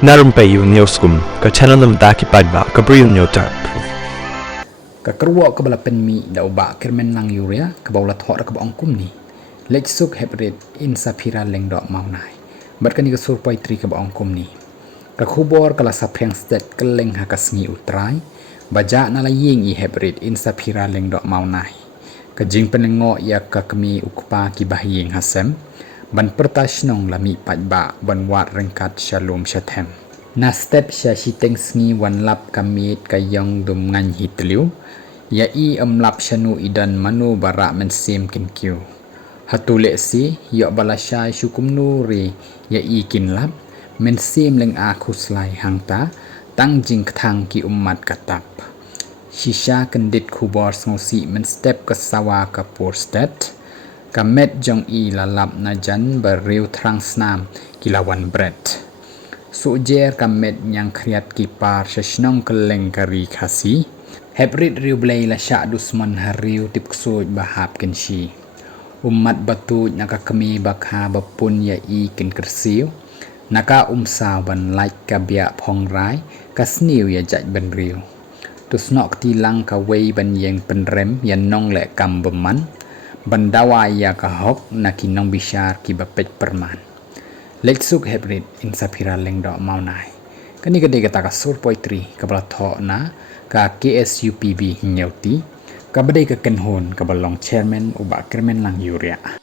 Narum payu nioskum, ka channel nam daki padba, ka briu nyotarp. Ka kerwa ka bala penmi da uba kermen lang yuria ka bawla thok ka bang kum ni lech suk hebrit in sapira leng dok maunai bat kan ka sur poi tri ka bang kum ni ka khubor kala sapreng stet ka leng ha ka sngi utrai baja na la ying i hebrit in sapira leng dok maunai ka jing penengo ya ka kami ukpa ki bahying hasem ban pertashnong lami padba ban wat rengkat shalom shathem na step sha shiteng sngi wan lap kamit ka yong dum ngan hitliu ya i lap shanu idan manu bara men sim kin kyu hatule si ya balasha shukum nuri ya i kin lap men sim leng a khuslai hangta tang jing thang ki ummat katap shisha kendit khubor ngosi men step ka sawa ka por stat kamet jong i lalap na jan beriu trang snam kilawan bread sujer kamet nyang kriat kipar sesnong keleng kari khasi hebrit riu blay la sha dusman hariu tip ksoj bahap kenshi ummat batu naka kami bakha bapun ya i kin kersiu naka umsa ban like ka bia phong rai kasniu ya jaj ban riu tusnok tilang ka wei ban yeng penrem yan nong le kam beman bandawa ya ka hok na kinong bishar ki bapet perman letsuk hebrit in sapira leng do maunai kani gede kata ka sur poetry ka bala tho na ka KSUPB nyauti ka bade ka kenhon ka balong chairman uba kermen lang yuria